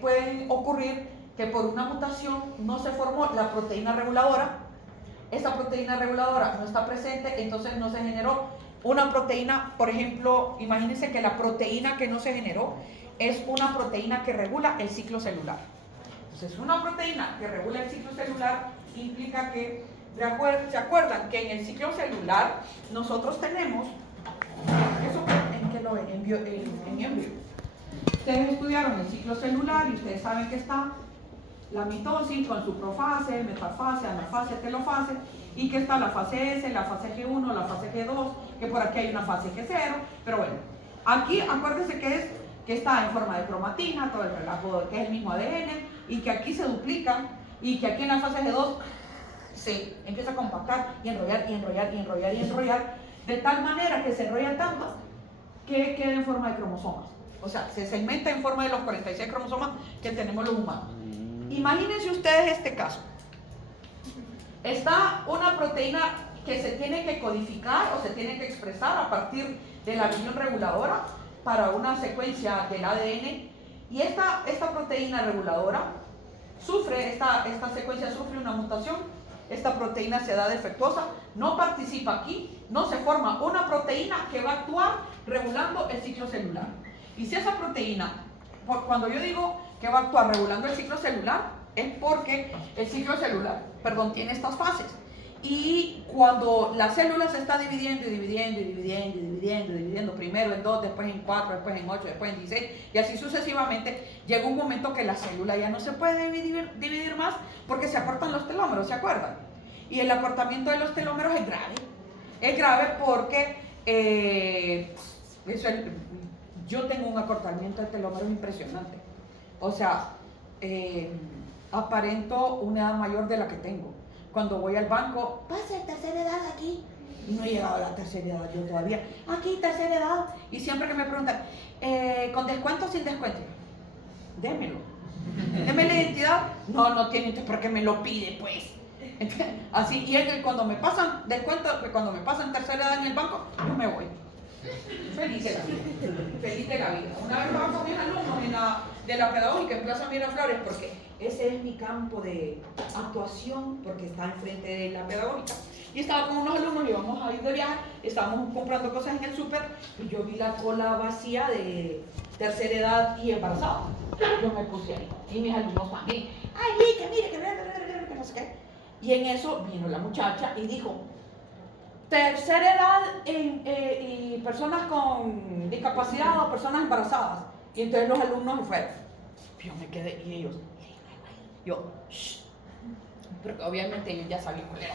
pueden ocurrir que por una mutación no se formó la proteína reguladora, esa proteína reguladora no está presente, entonces no se generó una proteína. Por ejemplo, imagínense que la proteína que no se generó es una proteína que regula el ciclo celular. Entonces, una proteína que regula el ciclo celular implica que, ¿se acuerdan que en el ciclo celular nosotros tenemos, eso en qué lo ven? En embrio? Ustedes estudiaron el ciclo celular y ustedes saben que está la mitosis con su profase, metafase, anafase, telofase, y que está la fase S, la fase G1, la fase G2, que por aquí hay una fase G0, pero bueno, aquí acuérdense que está en forma de cromatina, todo el relajo que es el mismo ADN, y que aquí se duplica, y que aquí en la fase G2 se empieza a compactar y enrollar y enrollar y enrollar y enrollar, de tal manera que se enrolla tanto que queda en forma de cromosomas. O sea, se segmenta en forma de los 46 cromosomas que tenemos los humanos. Imagínense ustedes este caso. Está una proteína que se tiene que codificar o se tiene que expresar a partir de la región reguladora para una secuencia del ADN, y esta proteína reguladora esta secuencia sufre una mutación, esta proteína se da defectuosa, no participa aquí, no se forma una proteína que va a actuar regulando el ciclo celular. Y si esa proteína, cuando yo digo que va a actuar regulando el ciclo celular, es porque el ciclo celular, tiene estas fases. Y cuando la célula se está dividiendo y dividiendo y dividiendo y dividiendo y dividiendo, primero en 2, después en 4, después en 8, después en 16, y así sucesivamente, llega un momento que la célula ya no se puede dividir más porque se acortan los telómeros, ¿se acuerdan? Y el acortamiento de los telómeros es grave. Es grave porque yo tengo un acortamiento de telómeros impresionante. O sea, aparento una edad mayor de la que tengo. Cuando voy al banco, pase tercera edad aquí. Y no he llegado a la tercera edad yo todavía. Aquí, tercera edad. Y siempre que me preguntan, ¿con descuento o sin descuento? Démelo. Deme la identidad. No tiene, entonces, ¿por qué me lo pide, pues? Así, y cuando me pasan, descuento que cuando me pasan tercera edad en el banco, yo me voy. Feliz de la vida. Feliz de la vida. Una vez estaba con mis alumnos de la pedagógica en Plaza Miraflores, porque ese es mi campo de actuación, porque está enfrente de la pedagógica. Y estaba con unos alumnos, íbamos a ir de viaje, estábamos comprando cosas en el súper, y yo vi la cola vacía de tercera edad y embarazada. Yo me puse ahí, y mis alumnos también. Ay, que mire, que no sé qué. Y en eso vino la muchacha y dijo, tercera edad y personas con discapacidad o personas embarazadas. Y entonces los alumnos me fueron. Yo me quedé y ellos, yo, shh. Pero obviamente ellos ya sabían cuál era.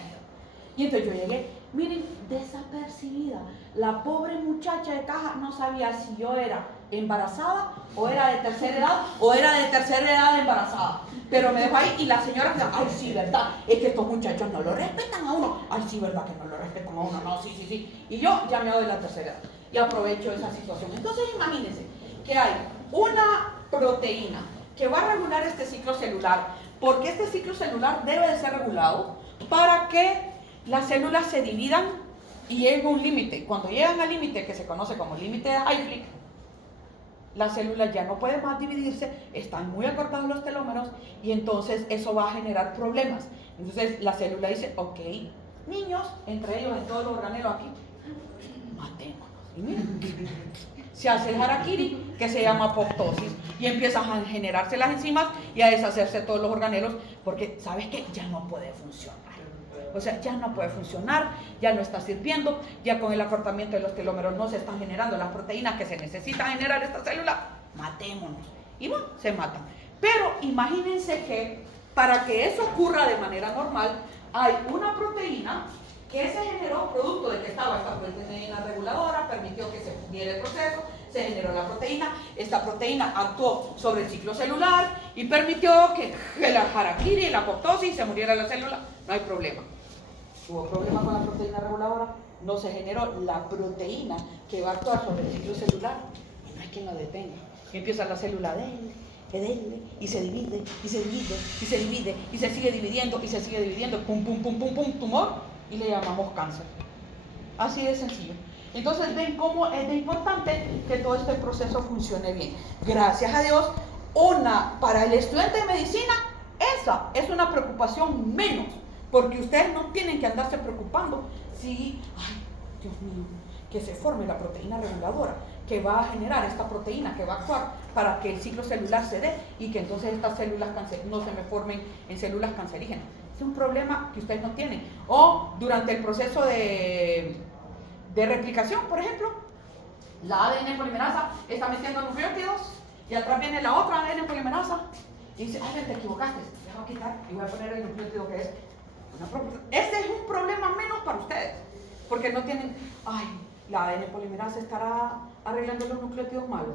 Y entonces yo llegué, miren, desapercibida. La pobre muchacha de caja no sabía si yo era embarazada o era de tercera edad o era de tercera edad embarazada. Pero me dejó ahí y la señora decía, ay sí, verdad, es que estos muchachos no lo respetan a uno. Ay sí, verdad que no lo respetan a uno, no, sí. Y yo ya me doy la tercera edad y aprovecho esa situación. Entonces imagínense que hay una proteína que va a regular este ciclo celular, porque este ciclo celular debe de ser regulado para que las células se dividan y lleguen a un límite. Cuando llegan al límite que se conoce como límite de Hayflick, las células ya no pueden más dividirse, están muy acortados los telómeros y entonces eso va a generar problemas. Entonces la célula dice, ok, niños, entre ellos en todos los organelos aquí, matémonos. Y miren, se hace el harakiri, que se llama apoptosis, y empiezan a generarse las enzimas y a deshacerse todos los organelos, porque ¿sabes qué? Ya no puede funcionar. O sea, ya no puede funcionar, ya no está sirviendo, ya con el acortamiento de los telómeros no se están generando las proteínas que se necesitan generar esta célula, matémonos. Y bueno, se matan. Pero imagínense que para que eso ocurra de manera normal, hay una proteína que se generó producto de que estaba esta proteína reguladora, permitió que se diera el proceso, se generó la proteína, esta proteína actuó sobre el ciclo celular y permitió que la harakiri, la apoptosis, se muriera la célula, no hay problema. Hubo problema con la proteína reguladora, no se generó la proteína que va a actuar sobre el ciclo celular y no hay quien la detenga. Y empieza la célula y se divide, y se divide, y se divide, y se sigue dividiendo, y se sigue dividiendo, pum, tumor, y le llamamos cáncer. Así de sencillo. Entonces ven cómo es de importante que todo este proceso funcione bien. Gracias a Dios, para el estudiante de medicina, esa es una preocupación menos. Porque ustedes no tienen que andarse preocupando si, ay, Dios mío, que se forme la proteína reguladora, que va a generar esta proteína, que va a actuar para que el ciclo celular se dé y que entonces estas células no se me formen en células cancerígenas. Es un problema que ustedes no tienen. O durante el proceso de replicación, por ejemplo, la ADN polimerasa está metiendo nucleótidos y atrás viene la otra ADN polimerasa y dice, ay, te equivocaste, te voy a quitar y voy a poner el nucleótido que es. Este es un problema menos para ustedes, porque no tienen, ay, la ADN polimerasa estará arreglando los nucleótidos malos,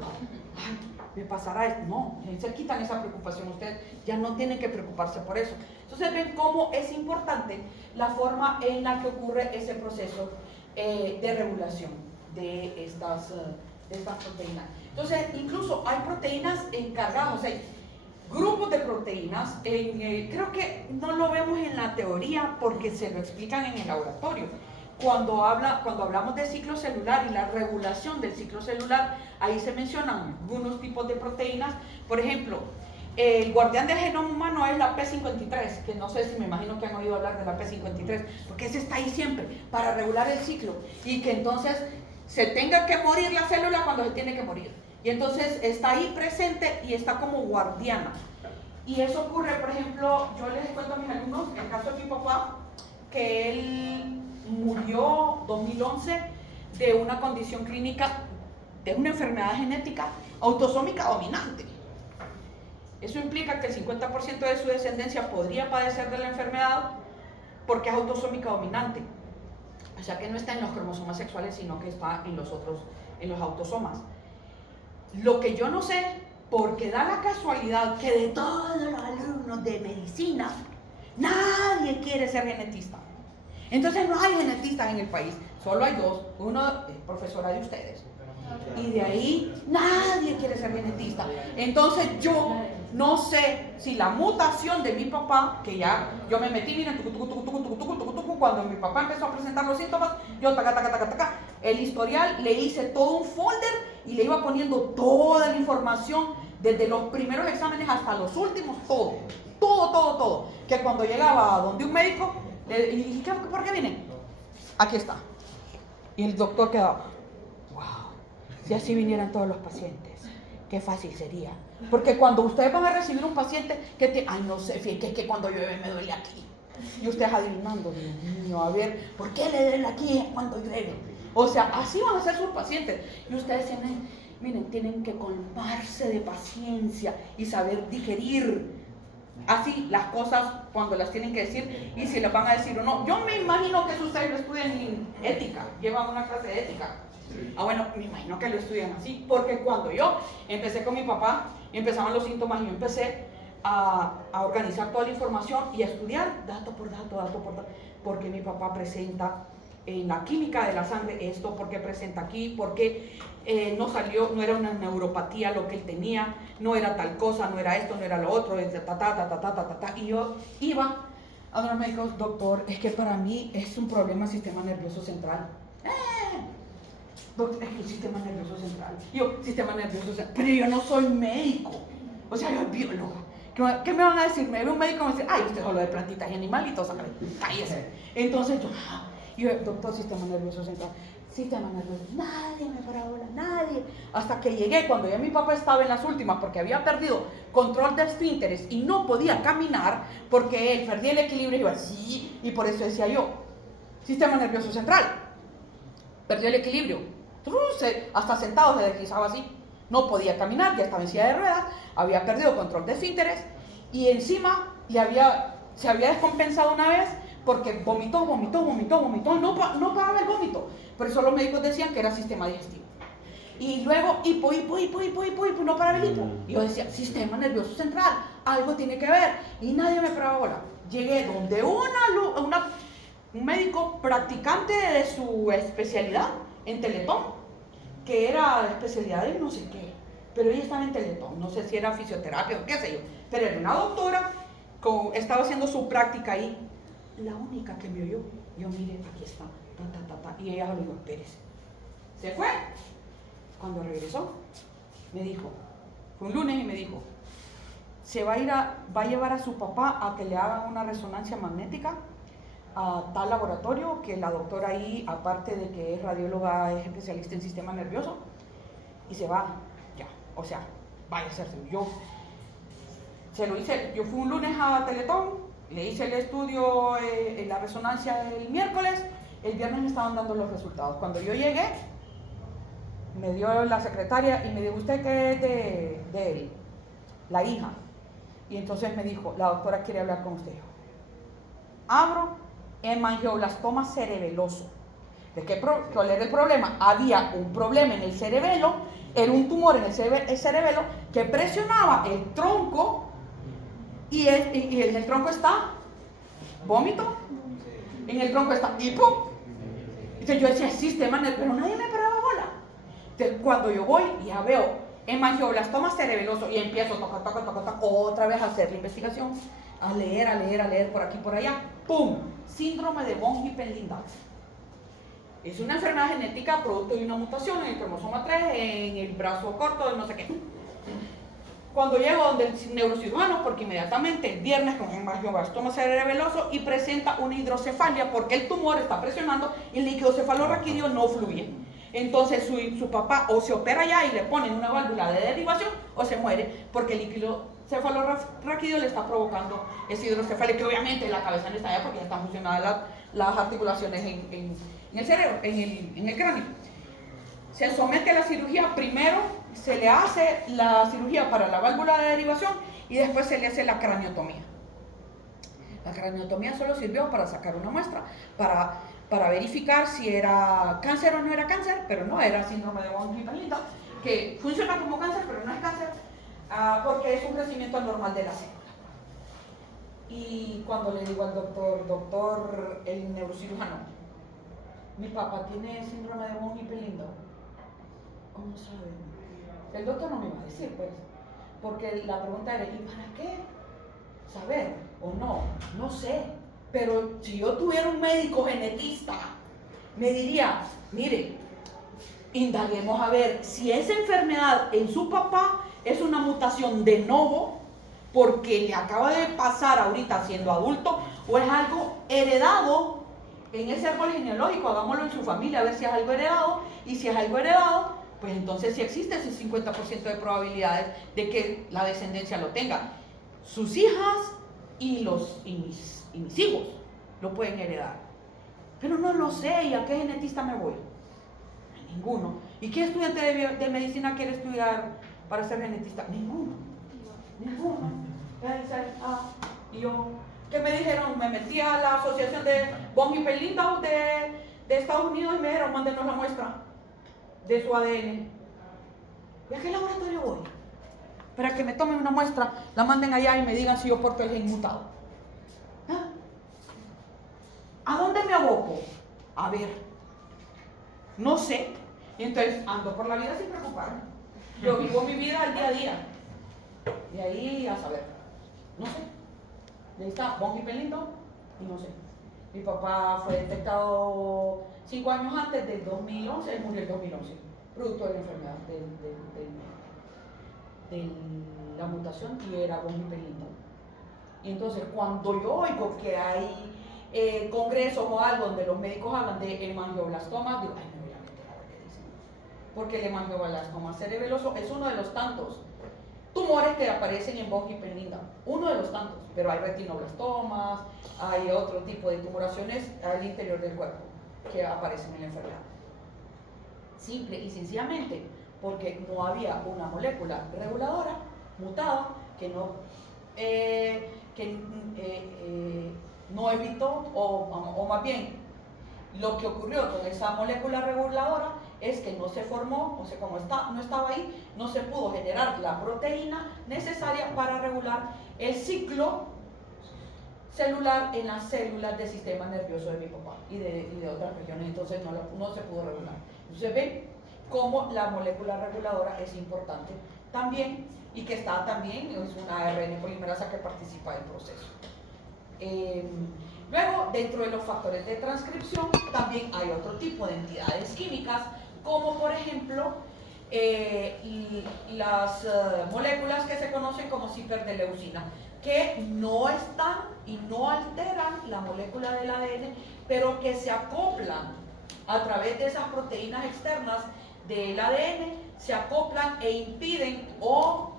ay, me pasará esto. No, se quitan esa preocupación, ustedes ya no tienen que preocuparse por eso. Entonces ven cómo es importante la forma en la que ocurre ese proceso de regulación de estas proteínas. Entonces incluso hay proteínas encargadas, o sea, grupos de proteínas, creo que no lo vemos en la teoría porque se lo explican en el laboratorio. Cuando hablamos de ciclo celular y la regulación del ciclo celular, ahí se mencionan algunos tipos de proteínas. Por ejemplo, el guardián del genoma humano es la P53, que no sé si me imagino que han oído hablar de la P53, porque ese está ahí siempre para regular el ciclo y que entonces se tenga que morir la célula cuando se tiene que morir. Y entonces está ahí presente y está como guardiana. Y eso ocurre, por ejemplo, yo les cuento a mis alumnos, el caso de mi papá, que él murió en 2011 de una condición clínica, de una enfermedad genética autosómica dominante. Eso implica que el 50% de su descendencia podría padecer de la enfermedad porque es autosómica dominante. O sea que no está en los cromosomas sexuales, sino que está en los autosomas. Lo que yo no sé, porque da la casualidad que de todos los alumnos de medicina, nadie quiere ser genetista. Entonces no hay genetistas en el país, solo hay dos. Uno es profesora de ustedes Y de ahí nadie quiere ser genetista. Entonces yo no sé si la mutación de mi papá, que ya yo me metí, miren, cuando mi papá empezó a presentar los síntomas, yo el historial, le hice todo un folder y le iba poniendo toda la información, desde los primeros exámenes hasta los últimos, todo. Que cuando llegaba a donde un médico, le dije, ¿por qué viene? Aquí está. Y el doctor quedaba, wow, si así vinieran todos los pacientes, qué fácil sería. Porque cuando ustedes van a recibir un paciente que te, ay no sé, fíjate, que cuando llueve me duele aquí. Y ustedes adivinando, Dios mío, a ver, ¿por qué le duele aquí cuando llueve? O sea, así van a ser sus pacientes. Y ustedes tienen que colmarse de paciencia y saber digerir así las cosas cuando las tienen que decir y si las van a decir o no. Yo me imagino que ustedes lo estudian en ética, llevan una clase de ética. Bueno, me imagino que lo estudian así, porque cuando yo empecé con mi papá, empezaban los síntomas y yo empecé a organizar toda la información y a estudiar dato por dato, porque mi papá presenta en la química de la sangre esto, porque presenta aquí, porque no era una neuropatía lo que él tenía, no era tal cosa, no era esto, no era lo otro, y yo iba a los médicos, doctor, es que para mí es un problema sistema nervioso central. Doctor, es que el sistema nervioso central. Yo, sistema nervioso central, pero yo no soy médico, o sea, yo soy bióloga. ¿Qué me van a decir? Me ve un médico y me dice, ay, usted solo de plantitas y animalitos, cállese. Entonces yo, doctor, sistema nervioso central, sistema nervioso, nadie me parabola, nadie. Hasta que llegué, cuando ya mi papá estaba en las últimas, porque había perdido control de esfínteres y no podía caminar, porque él perdía el equilibrio y iba así, y por eso decía yo, sistema nervioso central, perdió el equilibrio, hasta sentado se deslizaba así, no podía caminar, ya estaba en silla de ruedas, había perdido control de esfínteres y encima se había descompensado una vez porque vomitó, no paraba el vómito. Por eso los médicos decían que era sistema digestivo. Y luego hipo, no paraba el hipo. Y yo decía, sistema nervioso central, algo tiene que ver. Y nadie me paraba bola. Llegué donde un médico practicante de su especialidad en Teletón, que era de especialidad de no sé qué, pero ella estaba en Teletón, no sé si era fisioterapia o qué sé yo, pero era una doctora, estaba haciendo su práctica ahí, la única que me oyó, yo mire, aquí está, y ella le dijo, espérese, se fue, cuando regresó, me dijo, fue un lunes y me dijo, va a llevar a su papá a que le hagan una resonancia magnética a tal laboratorio, que la doctora ahí, aparte de que es radióloga, es especialista en sistema nervioso, y se va, ya, o sea, vaya a hacerse. Yo fui un lunes a Teletón, le hice el estudio, la resonancia el miércoles, el viernes me estaban dando los resultados. Cuando yo llegué, me dio la secretaria y me dijo, ¿usted qué es de él? La hija. Y entonces me dijo, la doctora quiere hablar con usted. Abro, hemangioblastoma cerebeloso. ¿Cuál era el problema? Había un problema en el cerebelo, era un tumor en el cerebelo que presionaba el tronco y en el tronco está vómito, en el tronco está hipo. Entonces yo decía, sistema nervioso, pero nadie me paraba bola. Entonces cuando yo voy y ya veo hemangioblastoma cerebeloso y empiezo otra vez a hacer la investigación, a leer por aquí por allá, ¡pum! Síndrome de von Hippel-Lindau. Es una enfermedad genética producto de una mutación en el cromosoma 3, en el brazo corto, de no sé qué. Cuando llego donde el neurocirujano, porque inmediatamente el viernes con hemangioblastoma cerebeloso y presenta una hidrocefalia porque el tumor está presionando y el líquido cefalorraquídeo no fluye. Entonces su papá o se opera ya y le ponen una válvula de derivación o se muere porque el líquido cefalorraquídeo le está provocando esa hidrocefalia, que obviamente la cabeza no está allá porque ya están funcionadas las articulaciones en el cerebro, en el cráneo. Se somete a la cirugía, primero se le hace la cirugía para la válvula de derivación y después se le hace la craniotomía. La craniotomía solo sirvió para sacar una muestra, para verificar si era cáncer o no era cáncer, pero no era síndrome de von Hippel-Lindau, que funciona como cáncer, pero no es cáncer, porque es un crecimiento anormal de la célula. Y cuando le digo al doctor, el neurocirujano, mi papá tiene síndrome de von Hippel-Lindau. ¿Cómo sabe? El doctor no me iba a decir, pues, porque la pregunta era, ¿y para qué saber o no? No sé, pero si yo tuviera un médico genetista, me diría, mire, indaguemos a ver si esa enfermedad en su papá es una mutación de novo, porque le acaba de pasar ahorita siendo adulto, o es algo heredado en ese árbol genealógico. Hagámoslo en su familia, a ver si es algo heredado, y si es algo heredado, pues entonces sí existe ese 50% de probabilidades de que la descendencia lo tenga. Sus hijas y mis hijos lo pueden heredar. Pero no lo sé, ¿y a qué genetista me voy? A ninguno. ¿Y qué estudiante de medicina quiere estudiar para ser genetista? Ninguno. Y yo, ¿qué me dijeron? Me metí a la asociación de Von Hippel-Lindau de Estados Unidos y me dijeron, mándenos la muestra de su ADN. ¿Y a qué laboratorio voy? Para que me tomen una muestra, la manden allá y me digan si yo porto el gen mutado. ¿Ah? ¿A dónde me aboco? A ver, no sé. Y entonces ando por la vida sin preocuparme. Yo vivo mi vida al día a día. De ahí a saber. No sé. Y ahí está, Von Hippel-Lindau, y no sé. Mi papá fue detectado 5 años antes del 2011, él murió en 2011, producto de la enfermedad, de la mutación, y era Von Hippel-Lindau. Y entonces cuando yo oigo que hay congresos o algo donde los médicos hablan de hemangioblastomas, digo, ay, me voy a meter a ver qué dicen. Porque el hemangioblastoma cerebeloso es uno de los tantos tumores que aparecen en Von Hippel-Lindau, uno de los tantos, pero hay retinoblastomas, hay otro tipo de tumoraciones al interior del cuerpo que aparecen en la enfermedad. Simple y sencillamente porque no había una molécula reguladora mutada que no evitó, o más bien lo que ocurrió con esa molécula reguladora es que no se formó, o sea, como no estaba ahí, no se pudo generar la proteína necesaria para regular el ciclo celular en las células del sistema nervioso de mi papá y de otras regiones, entonces no se pudo regular. Entonces ven cómo la molécula reguladora es importante también, y que está también, es una ARN polimerasa que participa del proceso. Luego, dentro de los factores de transcripción, también hay otro tipo de entidades químicas, como por ejemplo las moléculas que se conocen como ciperdeleucina, que no están y no alteran la molécula del ADN, pero que se acoplan a través de esas proteínas externas del ADN, se acoplan e impiden o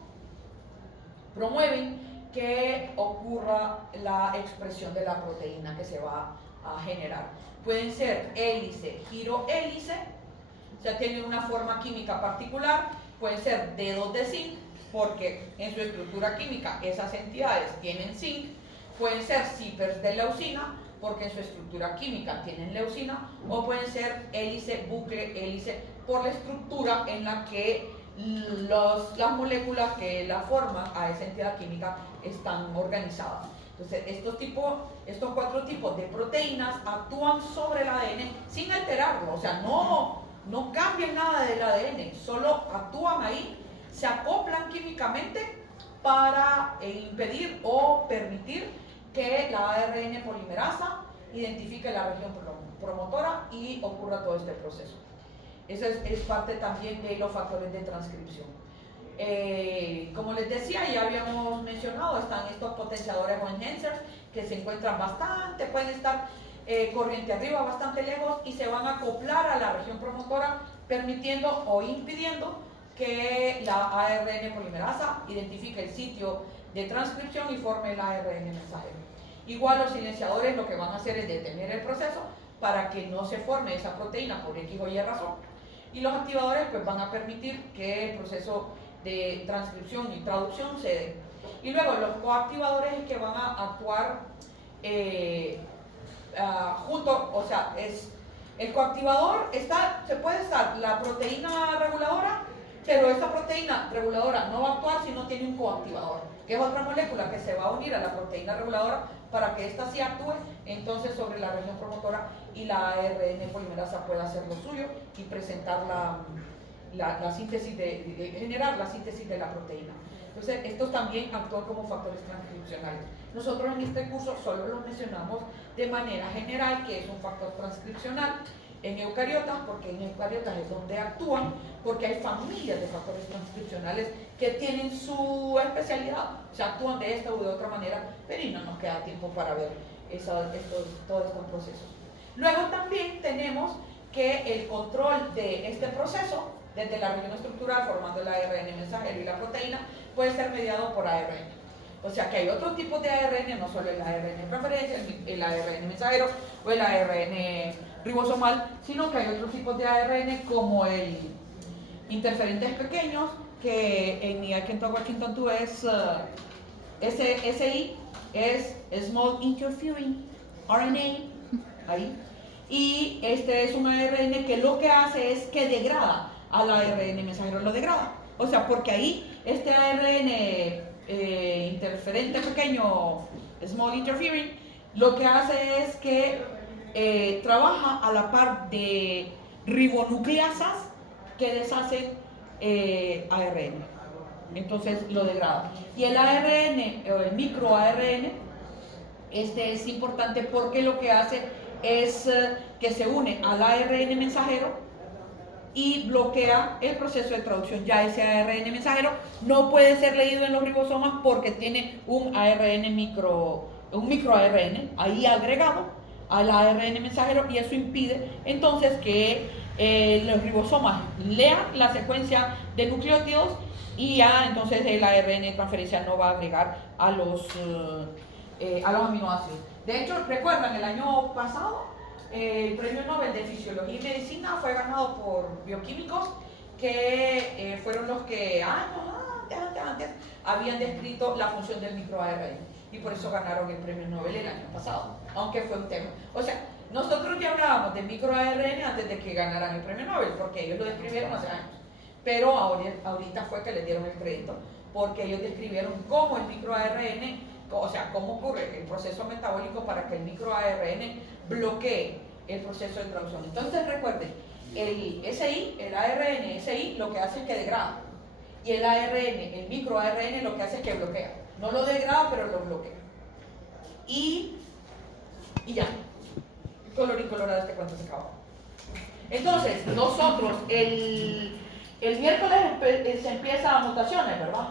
promueven que ocurra la expresión de la proteína que se va a generar. Pueden ser hélice, girohélice, o sea, tienen una forma química particular. Pueden ser dedos de zinc, porque en su estructura química esas entidades tienen zinc. Pueden ser cipers de leucina, porque en su estructura química tienen leucina. O pueden ser hélice, bucle, hélice, por la estructura en la que las moléculas que la forman a esa entidad química están organizadas. Entonces, estos 4 tipos de proteínas actúan sobre el ADN sin alterarlo, o sea, no cambian nada del ADN, solo actúan ahí, se acoplan químicamente para impedir o permitir que la ARN polimerasa identifique la región promotora y ocurra todo este proceso. Eso es parte también de los factores de transcripción. Como les decía, ya habíamos mencionado, están estos potenciadores o enhancers que se encuentran bastante, pueden estar corriente arriba, bastante lejos, y se van a acoplar a la región promotora, permitiendo o impidiendo que la ARN polimerasa identifique el sitio de transcripción y forme el ARN mensajero. Igual los silenciadores lo que van a hacer es detener el proceso para que no se forme esa proteína por X o Y razón. Y los activadores pues van a permitir que el proceso de transcripción y traducción se dé. Y luego los coactivadores que van a actuar junto, o sea, el coactivador se puede estar la proteína reguladora, pero esta proteína reguladora no va a actuar si no tiene un coactivador, que es otra molécula que se va a unir a la proteína reguladora para que ésta sí actúe entonces sobre la región promotora y la ARN polimerasa pueda hacer lo suyo y presentar la síntesis de generar la síntesis de la proteína. Entonces, estos también actúan como factores transcripcionales. Nosotros en este curso solo los mencionamos de manera general, que es un factor transcripcional en eucariotas, porque en eucariotas es donde actúan, porque hay familias de factores transcripcionales que tienen su especialidad, o sea, actúan de esta u de otra manera, pero y no nos queda tiempo para ver todos estos procesos. Luego también tenemos que el control de este proceso, desde la región estructural formando el ARN mensajero y la proteína, puede ser mediado por ARN. O sea que hay otros tipos de ARN, no solo el ARN de transferencia, el ARN mensajero o el ARN ribosomal, sino que hay otros tipos de ARN como el interferentes pequeños, que en I can talk Washington 2 es SI, es Small Interfering RNA, ahí. Y este es un ARN que lo que hace es que degrada al ARN mensajero, lo degrada. O sea, porque ahí este ARN interferente pequeño, Small Interfering, lo que hace es que trabaja a la par de ribonucleasas que deshacen ARN. Entonces lo degrada. Y el ARN, o el microARN, este es importante porque lo que hace es que se une al ARN mensajero y bloquea el proceso de traducción. Ya ese ARN mensajero no puede ser leído en los ribosomas porque tiene un microARN ahí agregado al ARN mensajero, y eso impide entonces que los ribosomas lean la secuencia de nucleótidos, y ya entonces el ARN de transferencia no va a agregar a los aminoácidos. De hecho, recuerdan, el año pasado el premio Nobel de Fisiología y Medicina fue ganado por bioquímicos que fueron los que antes habían descrito la función del microARN, y por eso ganaron el premio Nobel el año pasado, aunque fue un tema. O sea, nosotros ya hablábamos de microARN antes de que ganaran el premio Nobel, porque ellos lo describieron hace años, pero ahorita fue que les dieron el crédito, porque ellos describieron cómo el microARN, o sea, cómo ocurre el proceso metabólico para que el microARN bloquee el proceso de traducción. Entonces recuerden, el ARN SI lo que hace es que degrada, y el ARN, el microARN, lo que hace es que bloquea. No lo degrada, pero lo bloquea. Y ya, colorín colorado, este cuento se acabó. Entonces, nosotros el miércoles se empieza mutaciones, ¿verdad?